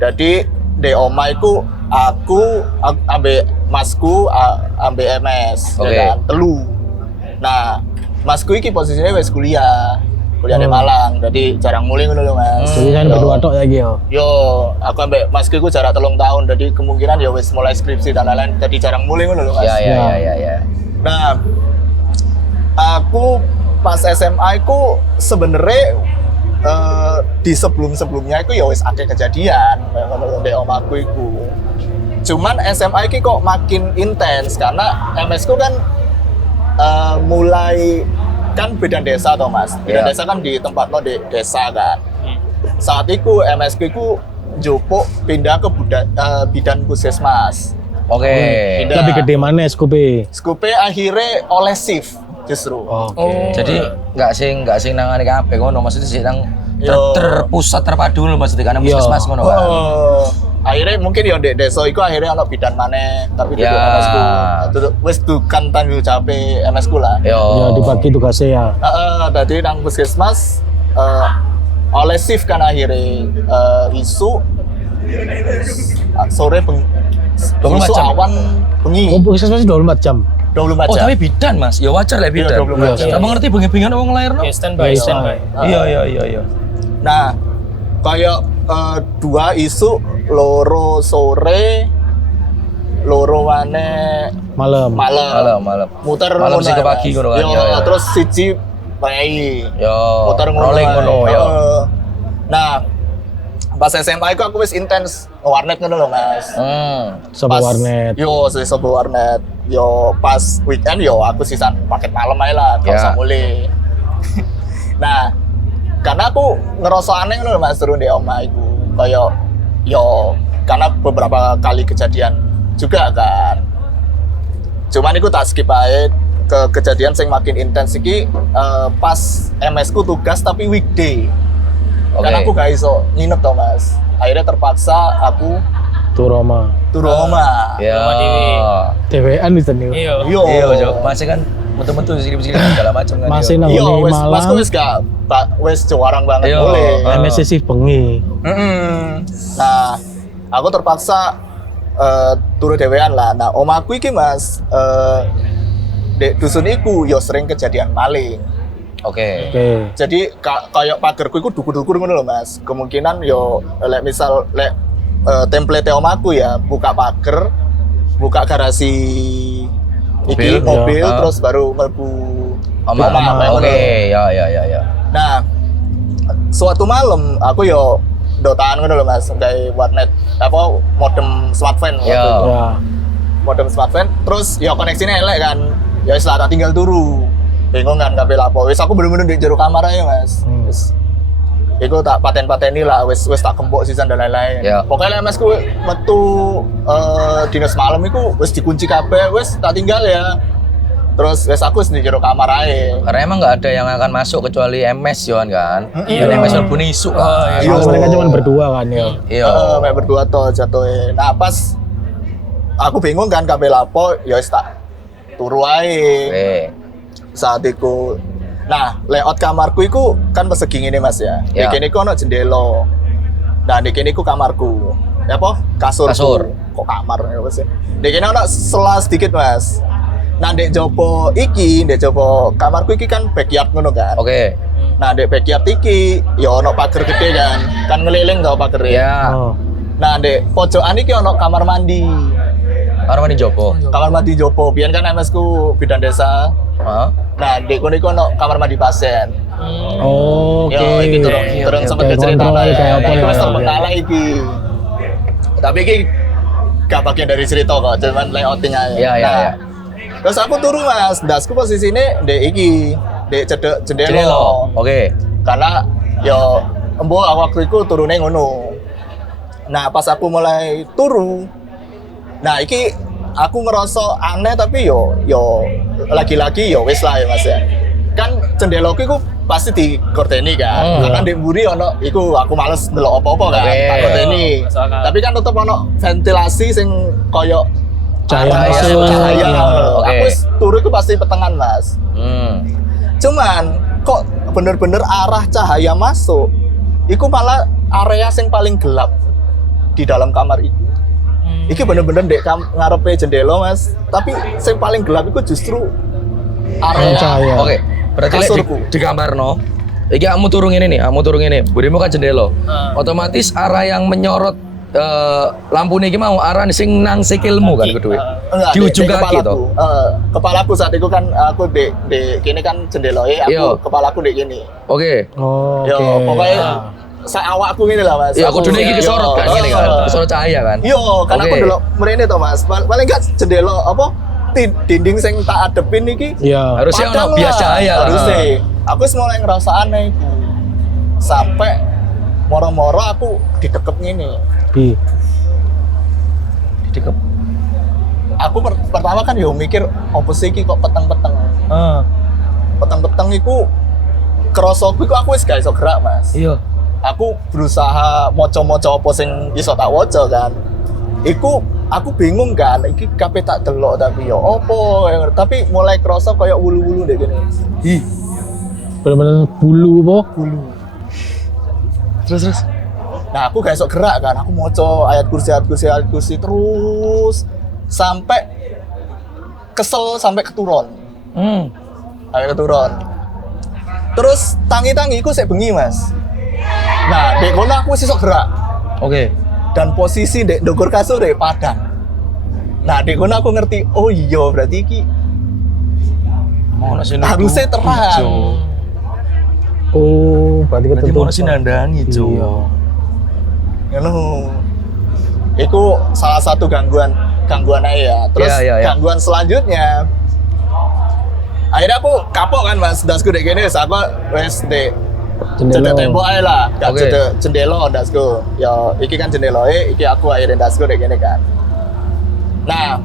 Jadi di oma iku aku ambil masku ambil MS Oke. ya kan telu. Nah, masku iki posisinya wis kuliah di Malang. Jadi jarang mulai ngono lho Mas. Jadi kan Yo. berdua tok ya Gio. Yo, aku ambek masku iku jarak 3 tahun. Jadi kemungkinan ya wis mulai skripsi dan lain-lain. Jadi jarang mulai ngono lho Mas. Ya. Nah, aku pas SMA itu sebenarnya di sebelumnya itu ya wis akeh kejadian di om aku itu. Cuman SMA ini kok makin intens karena MS ku kan mulai kan beda desa toh Mas. Beda desa kan di tempatnya di desa kan. Saat itu MS ku itu jupuk pindah ke bidan puskesmas. Oke. Pindah. Lebih gede mana SKP? Skupe akhirnya oleh shift justru. Oke. Jadi nggak sing nangani kabeh ngono, maksudnya sih nang Yo. terpusat terpadu lho maksudnya karena Yo. puskesmas ngono kan. Akhirnya mungkin ya di desa iku akhirnya ono bidan maneh tapi di Ya. MS ku. Wis bukan tanggung jawab MS ku lah. Yo. Ya dibagi tugasnya ya. Tadi nang puskesmas oleh shift kan akhirnya isu sore 24 isu jam. awan bengi Oh, puskesmas 24 jam. 24 Oh, jam. tapi bidan Mas. Ya wajar lah bidan. Iya, 24 jam. Abang ngerti bengi-bengian wong lairno? Ya standby. Iya. Nah, kayak dua isu loro sore, loro maneh Malam. malam. Malam. Muter Malam ngono sih ke ya, pagi Mas. ngono kan, Yo, ya. terus siji prei. Yo. Muter ngono. Rolling ngono ae. yo. Nah, pas SMA itu aku wis intens warnet ngono lho, Mas. Sopo warnet. Yo, sopo warnet. Yo, pas weekend yo aku sisan paket malam ae lah, gak Ya. usah mulai. Nah, karena aku ngerasa aneh ngono lho, Mas, turun di omah iku. Kayak yo karena beberapa kali kejadian juga kan. Cuman iku tak skip aja ke kejadian yang makin intens iki pas MS ku tugas tapi weekday. Oke. Karena aku gak iso nginep toh Mas. Akhirnya terpaksa aku Turoma. turu omah. Ya. Rumah dewe. TWN bisa nih. Iya. Yo. Iya, Jo. Masih kan betul-betul sini-sini segala macam kan. Masih yo. nang Iya, ngene wes masku Malang. wis gak wis jawarang banget Iya. boleh. MSC sih bengi. Nah, aku terpaksa turu dhewean lah. Nah, omaku iki Mas di dusun iku yo sering kejadian maling. Oke. Oke. Jadi kayak pagerku iku dukur-dukur ngono lho Mas. Kemungkinan yo lek misal lek template omaku ya buka pager, buka garasi iki Mobil, mobil ya. terus baru mlebu Omah. omah, kayak ngono. Oke, ya. Nah, suatu malam aku yo dotaan ngono lho Mas, gawe warnet apa modem smartphone waktu Ya. itu. Ya. Modem smartphone terus ya koneksinya elek kan. Ya wis lah tak tinggal turu. Bingung kan kabeh lapo. Wis aku bener-bener di jero kamar aja Mas. Wis iku tak paten-pateni lah, wis tak gembok sisan dan lain-lain. Ya. Pokoknya Mas ku metu dinas malam iku wis dikunci kabeh, wis tak tinggal ya. Terus wis aku wis di jero kamar aja. Karena emang nggak ada yang akan masuk kecuali MS Yohan kan. Iya. Dan MS pun isu kan. Iya. Soalnya mereka cuma berdua kan ya. Iya. Mek berdua toh jatuhe. Nah, pas aku bingung kan kabeh lapo, ya wis tak turu ae. Oke. Saat itu Nah, layout kamarku itu kan persegi ini Mas ya. Di Ya. kene ku ono jendela. Nah, di kene ku kamarku. Ya apa? Kasur. Kok kamar ya wis. Di kene ono sela sedikit Mas. Nah, ndek jopo iki, ndek jopo kamarku iki kan backyard ngono kan. Oke. Nah, ndek backyard iki ya ono pagar gede kan. Kan ngeliling tau pagar. Ya. Oh. Nah, ndek pojokan iki ono kamar mandi. Kamar mandi Jopo. Kamar mandi jopo. Biyen kan MS ku bidan desa. Hah? Nah, ndek kono iku ono kamar mandi pasien. Oke. Yo, iki turun sempat Kayak cerita kontrol, kayak apa Iki ya? wis terbengkalai iki. Tapi iki gak bagian dari cerita kok, cuman layouting aja. Iya, iya, iya. Terus aku turu Mas, dasku posisine ndek iki, ndek cedek jendela. Oke. Karena yo embo aku waktu itu turune ngono. Nah, pas aku mulai turu, nah iki aku ngerasa aneh tapi yo lagi-lagi yo wis lah ya Mas ya. Kan jendelaku iku pasti di gordeni kan. Karena di mburi ono iku aku males ndelok apa-apa kan. Oke. Tak gordeni. Masuk akal. Tapi kan tetep ono ventilasi sing koyo Cahaya arah masuk. masuk cahaya. Iya. Oke. Aku wis turu iku pasti petengan Mas. Cuman kok bener-bener arah cahaya masuk iku malah area sing paling gelap di dalam kamar itu. Iki bener-bener dek ngarepe jendela Mas, tapi sing paling gelap itu justru area Cahaya. Oke. Berarti lek Kasurku. di kamar no. Iki kamu turun ini nih, kamu turun ini. Burimu kan jendela. Otomatis arah yang menyorot lampu nih mau arah sing nang sikilmu kan kedua. Enggak, Di ujung dek kaki kepalaku. toh. Kepalaku saat itu kan aku dek kini kan jendela Iya. kepalaku dek gini. Oke. Oh, Yo, oke. pokoknya saya awakku gini lah Mas. Iya, aku dunia iki kesorot kan gini kan. Iya. Kesorot cahaya kan. Yo, karena aku Oke. dulu merene to Mas. Paling gak jendela apa dinding sing tak adepin iki Iya. Harusnya padang ono bias lah. cahaya lah. Harusnya. Aku wis mulai ngerasa aneh iku. Sampai moro-moro aku didekep ngene. Bi. Dikep. Aku pertama kan yo mikir opo sih iki kok peteng-peteng. Peteng-peteng iku kerosoku iku aku wis gak iso gerak Mas. Iya. Aku berusaha moco-moco apa sing iso tak waca kan. Iku aku bingung kan, iki kabeh tak delok tapi yo opo, tapi mulai kerasa kayak wulu-wulu deh gini. Ih. Bener-bener bulu po. Wulu. Terus. Nah, aku gak iso gerak kan, aku moco ayat kursi terus sampai kesel sampai keturun. Sampai keturun. Terus tangi-tangi iku sik bengi, Mas. Nah, dek kono aku wis iso gerak. Oke. Dan posisi dek ndukur kasur dek padang. Nah, dek kono aku ngerti, oh iya berarti iki Mau nasi harusnya terang. Oh, berarti Berarti ketutup. mau nasi nandangi, Iya. Cuk. Ngono. Iku salah satu gangguan aja ya. Terus Iya. gangguan selanjutnya akhirnya aku kapok kan Mas, dasku dek gini, aku wes dek Jendela. cedek tembok aja lah, gak Oke. cedek jendela dasku. Ya, iki kan jendela, iki aku akhirnya dasku dek gini kan. Nah,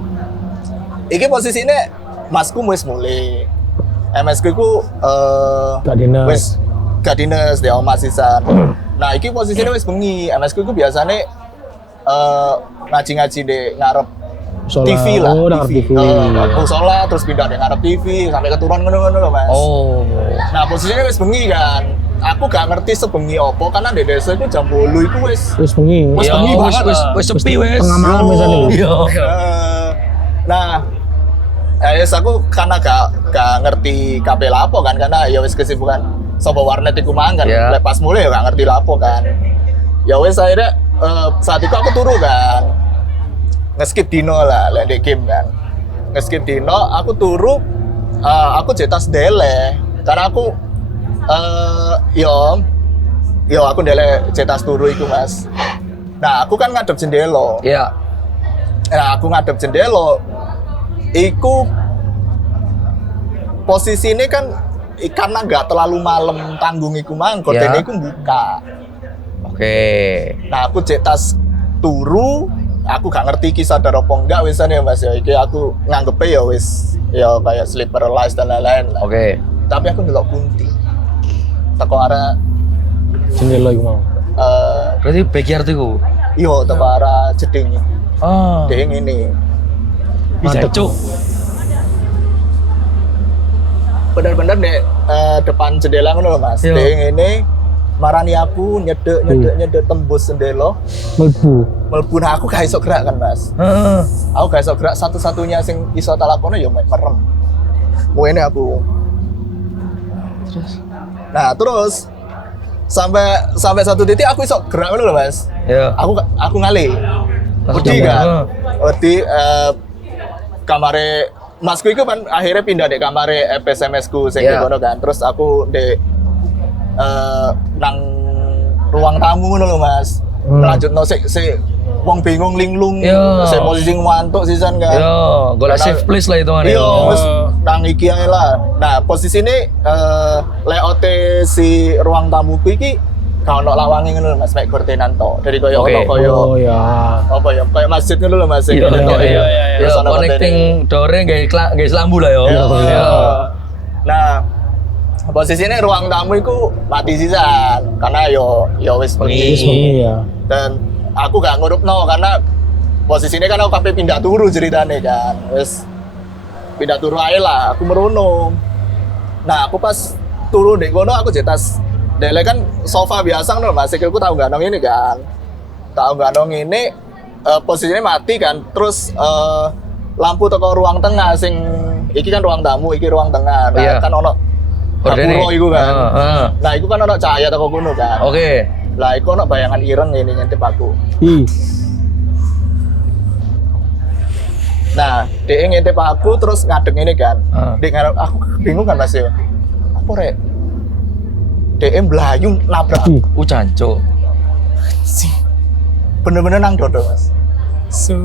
iki posisinya masku wis mulai, MS ku iku Gak dinas. wis gak dinas dia omah sisan. Nah, iki posisinya wis bengi, MS ku iku biasanya ngaji-ngaji di ngarep Musola. TV lah. Oh, ngarep TV. Musola terus pindah di ngarep TV sampai keturun ngono-ngono loh Mas. Oh. Nah, posisinya wis bengi kan. Aku gak ngerti sebengi opo karena di desa itu jam 8 itu wis Terus bengi. Wis bengi banget lah. Wis sepi wis. Tengah malam misalnya. Iya. Nah, yes aku karena gak ngerti kabeh lapo kan karena ya wis kesibukan sapa warnet iku mang kan. Iya. Pas mulai ya gak ngerti lapo kan. Ya wis akhirnya saat itu aku turu kan. Nge-skip dino lah lek di game kan. Nge-skip dino aku turu aku cetas dele karena aku yo aku dele cetas turu iku Mas. Nah, aku kan ngadep jendela. Iya. Nah, aku ngadep jendela. Iku posisi ini kan karena nggak terlalu malam tanggung iku mang, gordene Ya. iku buka. Oke. Nah, aku cek tas turu, aku gak ngerti iki sadar apa enggak wisan ya Mas ya. Iki aku nganggepe ya wis ya kayak sleep paralysis dan lain-lain lah. Oke. Tapi aku ndelok kunti. Teko arah Jendela iku mau. Berarti backyard itu. yo teko arah jeding. Oh. Ding ini. Bisa, Mantep. Cuk. bener-bener nek depan jendela ngono lho Mas. Iya. Dek ngene marani aku nyedek tembus jendela mlebu nah aku gak iso gerak kan Mas. Heeh. Aku gak iso gerak, satu-satunya sing iso tak lakoni ya merem. Ngene aku. Terus sampai satu titik aku iso gerak ngono lho Mas. Iya. Aku ngalih. Langsung Wedi jambon. kan. Wedi kamare Masku itu kan akhirnya pindah di kamare FSMS ku sing Iya. kono kan. Terus aku di nang ruang tamu ngono lho Mas. Lanjutno sik wong bingung linglung, Iya. sik posisi ngantuk sisan kan. Yo, golek Karena- safe place lah itu kan. Iya, wis nang iki ae lah. Nah, posisi ini layout si ruang tamuku iki gak ono lawange ngono lho Mas, mek gordenan tok. Dari koyo Oke. ono koyo Oh ya. apa ya, kayak masjid ngono lho Mas. Iya, Ngono tok, iya, iya. Terus Yo, ono connecting door-nya gawe lampu lah yo. Iya. Iya. Nah, posisinya ruang tamu itu mati sisan karena yo wis Bengi. Wis bengi. bengi ya. Dan aku gak ngurupno karena posisinya kan aku kabeh pindah turu ceritane kan. Wis pindah turu ae lah, aku merono. Nah, aku pas turu di kono aku jetas dele kan sofa biasa kan Mas, sikilku tahu gak nong ini kan. Tahu gak nong ini posisinya mati kan. Terus lampu teko ruang tengah sing iki kan ruang tamu, iki ruang tengah. Nah, Iya. kan ono Gordene. gapura iku kan. Heeh. Nah, iku kan ono cahaya teko kono kan. Oke. Lah, iku ono bayangan ireng ini nyentip aku. Ih, Nah, dia ngintip aku terus ngadeg ini kan. Dia ngarep aku bingung kan Mas yo. Apa rek? Dia melayu nabrak. ih. Jancuk. Bener-bener nang dodo Mas. Su.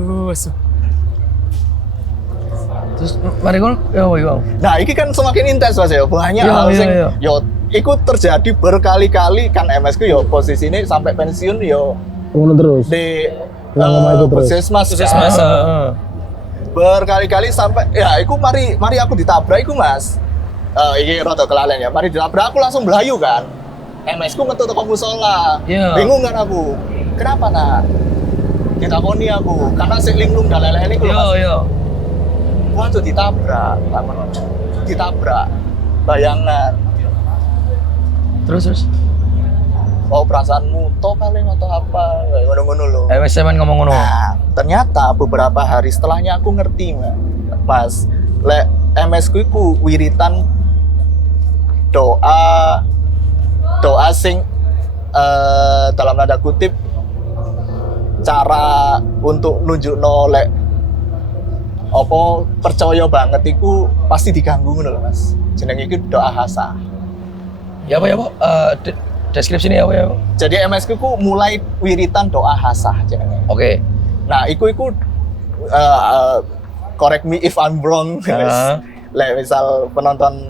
Terus mari ngono, yo. Nah, ini kan semakin intens Mas yo. Banyak Iya, hal iya, sing iya. yo iku terjadi berkali-kali kan MS ku yo posisi ini sampai pensiun yo Ngono terus. di Yang ngomong itu terus. puskesmas. Puskesmas, kan. Heeh. Berkali-kali sampai ya iku mari aku ditabrak iku Mas. Iki rada kelalen ya. Mari ditabrak aku langsung belayu kan. MS ku metu teko musola. Iya. Bingung kan aku. Kenapa nak? Ditakoni aku karena sing linglung dan lain-lain iku lho, Mas. Yo. Wah tuh ditabrak, ditabrak, bayangan. Terus. Oh perasaanmu toh paling atau apa? Kayak ngono-ngono loh. MSM ngomong ngono. Nah, ternyata beberapa hari setelahnya aku ngerti, Mas. Lek MS ku iku wiritan doa sing dalam tanda kutip cara untuk nunjukno lek apa percaya banget iku pasti diganggu ngono lho Mas. Jenenge iku doa hasa. Ya apa ya, Pak? Deskripsi ini apa ya? Jadi MS ku mulai wiritan doa hasa jenenge. Oke. Nah, iku correct me if I'm wrong. Lek misal penonton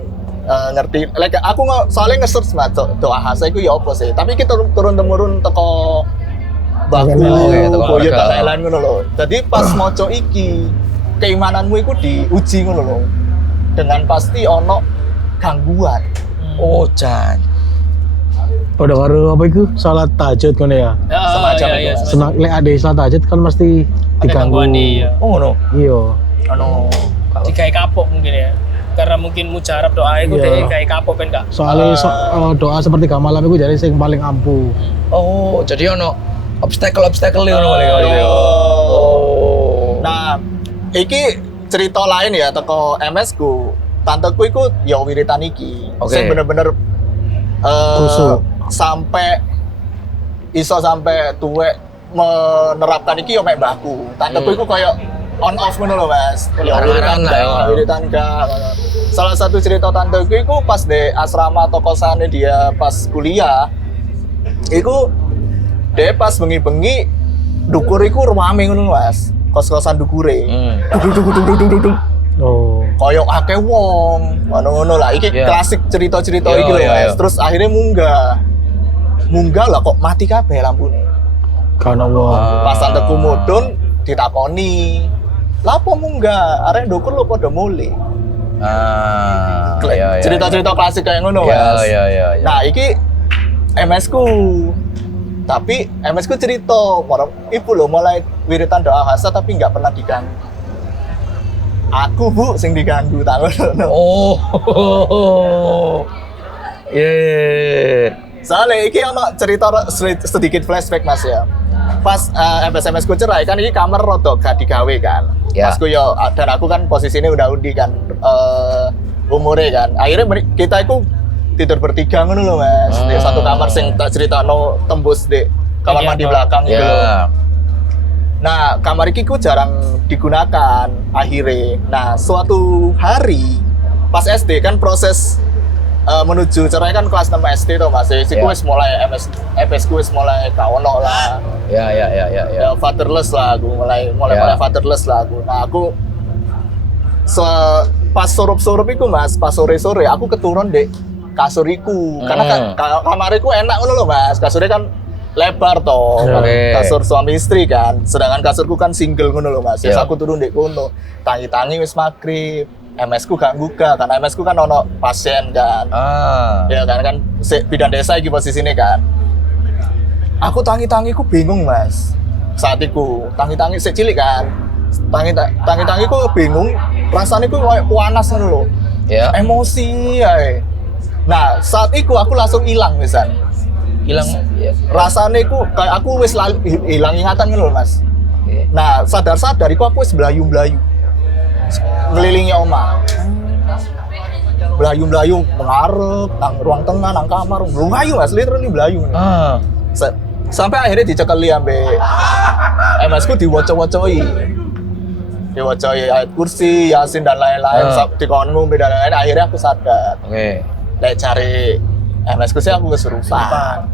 ngerti, lek aku soalnya nge-search Mas doa hasa iku ya apa sih? Tapi kita turun temurun teko baku, Oke, teko boyo keluarga. dan lain-lain ngono lho. Jadi pas maca iki keimananmu iku diuji ngono lho. Dengan pasti ono gangguan. Oh, Jan. Pada karo apa itu? Salat tahajud ngono ya. Semacam itu, Mas. Senang lek ade salat tahajud kan mesti diganggu. gangguan iya. Oh, ngono. Iya. Ono Dikai kapok mungkin ya. Karena mungkin mujarab doa itu Iya. dia kayak kapok kan kak. Soalnya doa seperti malam itu jadi sing paling ampuh. Oh, jadi ono obstacle ngono paling. Oh. Nah, iki cerita lain ya teko MS ku. Tanteku iku ya wiritan iki. Oke. Sing bener-bener Kusuk. sampai tuwek menerapkan iki yo mek mbahku. Tanteku iku koyo on off ngono lho, Mas. Ya Arang-arangan lah, ya. wiritan gak. Salah satu cerita tanteku iku pas di asrama atau kosane dia pas kuliah. Iku dia pas bengi-bengi dukur iku rame ngono Mas. Kos-kosan dukure. Duk. Oh. Koyok akeh wong, ngono-ngono lah. Iki Iya. klasik cerita-cerita Iya, iki lho iya, Mas. iya. Terus akhirnya munggah lah kok mati kabeh lampune. Karena wah. Pas tanteku mudun ditakoni. Lapo munggah? Arek ndukur lho padha mule. Iya. Cerita-cerita klasik kayak ngono Iya, Mas. iya. Nah, iki MS ku. Tapi MS ku cerita, ibu lo mulai wiritan doa hasa tapi nggak pernah diganggu. Aku Bu sing diganggu tak ngono. Oh. Yeah. Soalnya iki ono cerita sedikit flashback Mas ya. Pas SMS ku cerai kan ini kamar rada gak digawe kan. Ya. Pas ku yo dan aku kan posisinya udah undi kan umure kan. Akhirnya kita itu tidur bertiga ngono lho Mas. Di satu kamar sing tak critakno tembus di kamar mandi belakang gitu lho. Ya. Nah, kamar iki ku jarang digunakan akhirnya. Nah, suatu hari pas SD kan proses menuju cerai kan kelas 6 SD tuh Mas. Siku wis mulai MS ku wis mulai kaono lah. Ya. Ya fatherless lah aku mulai fatherless lah aku. Nah, aku pas surup-surup iku Mas, pas sore-sore aku keturun dek kasur iku. Karena kamariku enak ngono lho Mas. Kasurnya kan lebar toh. Oke. Kasur suami istri kan. Sedangkan kasurku kan single ngono lho Mas. Ya. Aku turun dek kono. Tangi-tangi wis maghrib. MS ku gak buka karena MS ku kan ono pasien kan. Ya kan bidan desa iki posisine kan. Aku tangi-tangi ku bingung Mas. Saat iku tangi-tangi sik cilik kan. Tangi-tangi ku bingung, rasane ku koyo panas ngono lho. Ya. Emosi ae. Nah, saat iku aku langsung ilang misan. Hilang. Ya. Rasane ku kayak aku wis hilang ingatan ngono lho Mas. Oke. Nah, sadar-sadar iku aku wis belayu-belayu. Ngelilingi oma. Belayu-belayu mengarep nang ruang tengah nang kamar. Belayu Mas, literally belayu. Sampai akhirnya dicekeli ambe MS ku diwoco-wocoi. Diwocoi ayat kursi, Yasin dan lain-lain, dikon ngombe dan lain-lain. Akhirnya aku sadar. Oke. Lek cari MS ku sih aku kesurupan.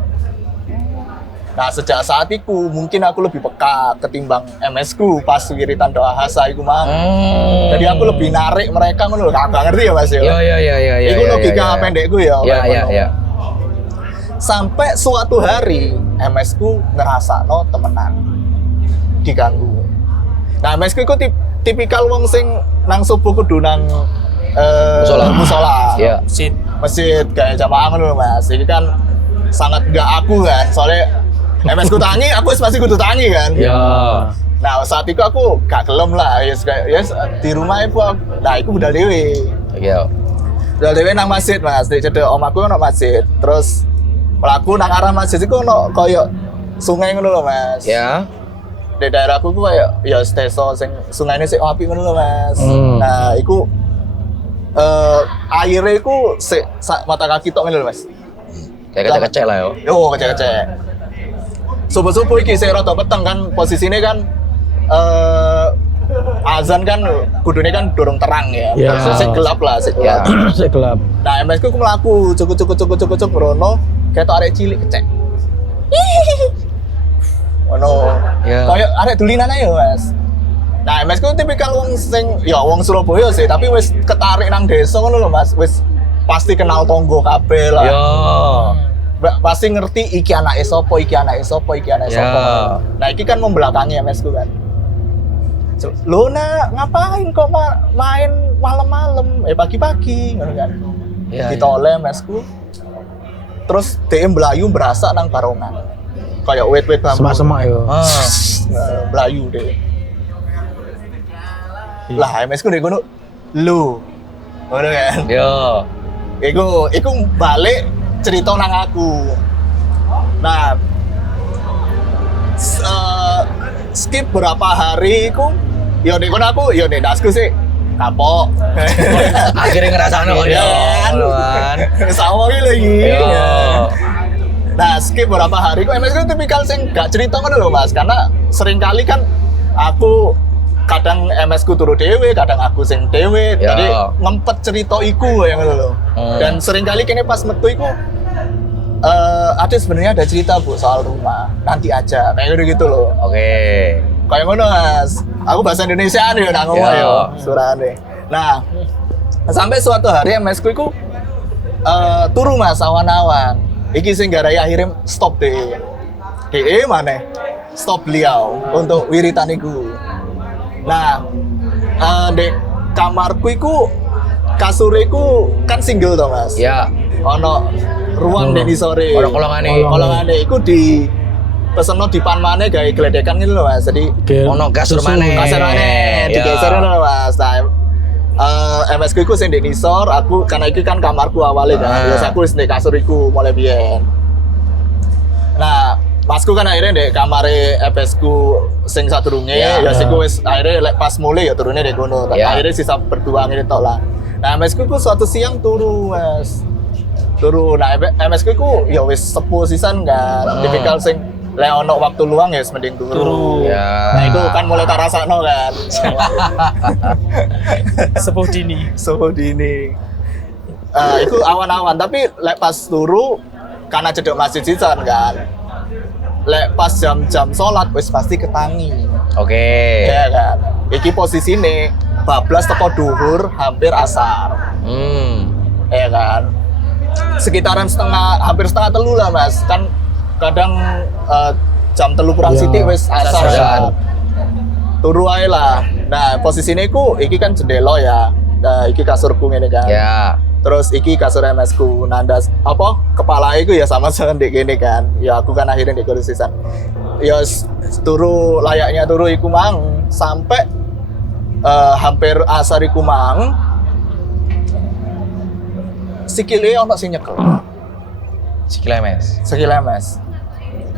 Nah, sejak saat itu mungkin aku lebih peka ketimbang MS ku pas wiritan doa hasa iku mang. Jadi aku lebih narik mereka ngono lho. Gak ngerti ya Mas ya. Ya. Iku logika pendekku ya. Ya. Sampai suatu hari MS ku ngerasakno temenan diganggu. Nah, MS ku iku tipikal wong sing nang subuh kudu nang musola. Iya. Masjid kayak jamaah ngono lho Mas. Ini kan sangat enggak aku kan. Soalnya MS ku tangi, aku pasti kudu tangi kan. Ya. Nah, saat itu aku gak gelem lah. Yes, di rumah ibu aku. Nah, iku budal dewe. Iya. Budal dewe nang masjid Mas. Di cedek omaku ono masjid. Terus melaku nang arah masjid iku ono koyo sungai ngono lho Mas. Ya. Di daerahku ku kayak ya steso sing sungainya sik apik ngono lho Mas. Nah, iku airnya iku sik mata kaki tok ngono lho Mas. Kayak kecek-kecek lah yo. Yo, kecek-kecek. Subuh-subuh iki sik rada peteng kan posisine kan azan kan kudune kan durung terang ya. Ya. Sik gelap lah, sik gelap. Sik gelap. Nah, MS ku mlaku cukup rono ketok arek cilik kecek. Ono. Ya. Kayak arek dulinan ae Mas. Nah, MS ku tipikal wong sing ya wong Surabaya sih, tapi wis ketarik nang desa ngono lho Mas. Wis pasti kenal tonggo kabeh lah. Yo. Pasti ngerti iki anake sapa, iki anake sapa, iki anake Ya. sapa. Nah, iki kan membelakangi MS ku kan. Lo nak ngapain kok main malam-malam? Pagi-pagi ngono kan. Ya. Ditoleh MS ku. Terus DM Melayu berasa nang barongan. Kayak wet-wet bambu. Semak-semak yo. Melayu deh. Lah MS ku ndek kono. Lho. Ngono kan. Yo. Iku balik cerita nang aku. Nah, skip berapa hari iku ya ndek kono aku ya ndek dasku sih kapok. Akhirnya ngerasakno kok yo. Kan. Sama iki lagi. Yo. Nah, skip beberapa hari ku MS ku tipikal sing gak cerita ngono lho Mas, karena sering kali kan aku kadang MS ku turu dhewe, kadang aku sing dhewe, Ya. jadi ngempet cerita iku yang ngono lho. Dan sering kali kene pas metu iku ada sebenarnya ada cerita Bu soal rumah. Nanti aja. Kayak gitu loh. Oke. Kayak ngono Mas. Aku bahasa Indonesia nih nang ngomong Ya. yo surane. Nah, sampai suatu hari MS ku iku turu Mas awan-awan. Iki sing garai akhirnya stop deh. Mana? Stop beliau untuk wiritan iku. Nah, di kamarku iku kasuriku kan single toh Mas. Ya. Ono ruang di sore. Ono kolongane. Kolongane iku di pesenno dipan maneh gawe gledekan gitu loh Mas. Jadi Ono kasur maneh. kasur maneh Ya. digeser ngono Mas. Nah, MS ku iku sing ndek nisor, aku karena iki kan kamarku awalnya kan. Terus aku wis ndek kasur iku mulai biyen. Nah, masku kan akhirnya ndek kamare FS ku sing sadurunge ya siku wis akhirnya pas mulai ya turunnya ndek kono. Akhirnya sisa berdua ngene tok lah. Nah, MS ku suatu siang turu, Mas. Turu. Nah, MS ku ya wis sepuh sisan kan. Tipikal sing lek ono waktu luang ya mending turu. Ya. Nah, itu kan mulai tak rasakno kan. Sepuh dini. Suhu dini. Itu awan-awan, tapi lek pas turu karena cedek masjid sisan kan. Lek pas jam-jam sholat wis pasti ketangi. Oke. Ya kan. Iki posisine bablas teko duhur hampir asar. Ya kan. Sekitaran hampir setengah telu lah Mas. Kan kadang jam telu kurang sithik wis asar kan. Turu ae lah. Nah, posisine iku iki kan jendela ya. Nah, iki kasurku ngene kan. Ya. Terus iki kasur MS ku nandas apa kepala iku ya sama sama ndek kene kan. Ya aku kan akhirnya ndek kursisan. Ya turu layaknya turu iku mang sampai hampir asar iku mang. Sikile ono sing nyekel. Sikile Mas. Sikile MS.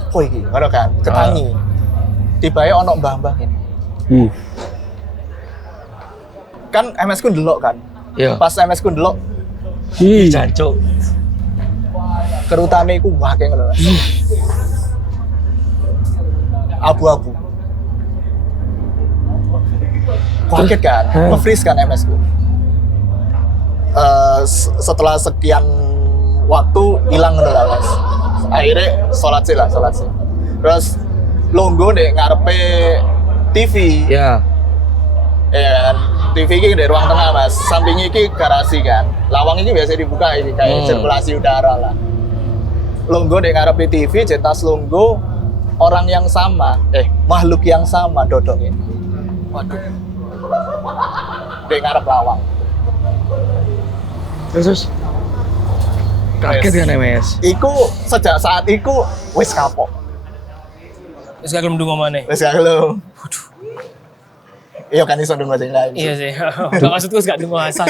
Oh iki ngono kan, ketangi. Tibae ono mbah-mbah ini. Kan MS ku ndelok kan. Iya. Pas MS ku ndelok Jancuk. kerutane iku wah kayak ngono. Abu-abu. Kaget kan, nge-freeze kan MS ku. Setelah sekian waktu hilang ngono lah Mas. Akhirnya sholat sih. Terus longgo deh ngarepe TV. Ya. Ya kan, TV ini dari ruang tengah Mas. Sampingnya ini garasi kan. Lawang ini biasa dibuka ini kayak sirkulasi udara lah. Longgo deh ngarepe TV, cetas longgo orang yang sama, makhluk yang sama dodok ini. Waduh. Deh ngarep lawang. Terus kaget kan MS. Iku sejak saat iku wis kapok. Wis gak gelem ndonga maneh. Wis gak gelem. Waduh. Iya kan iso ndonga sing lain. Iya sih. Gak maksudku wis gak ndonga asal.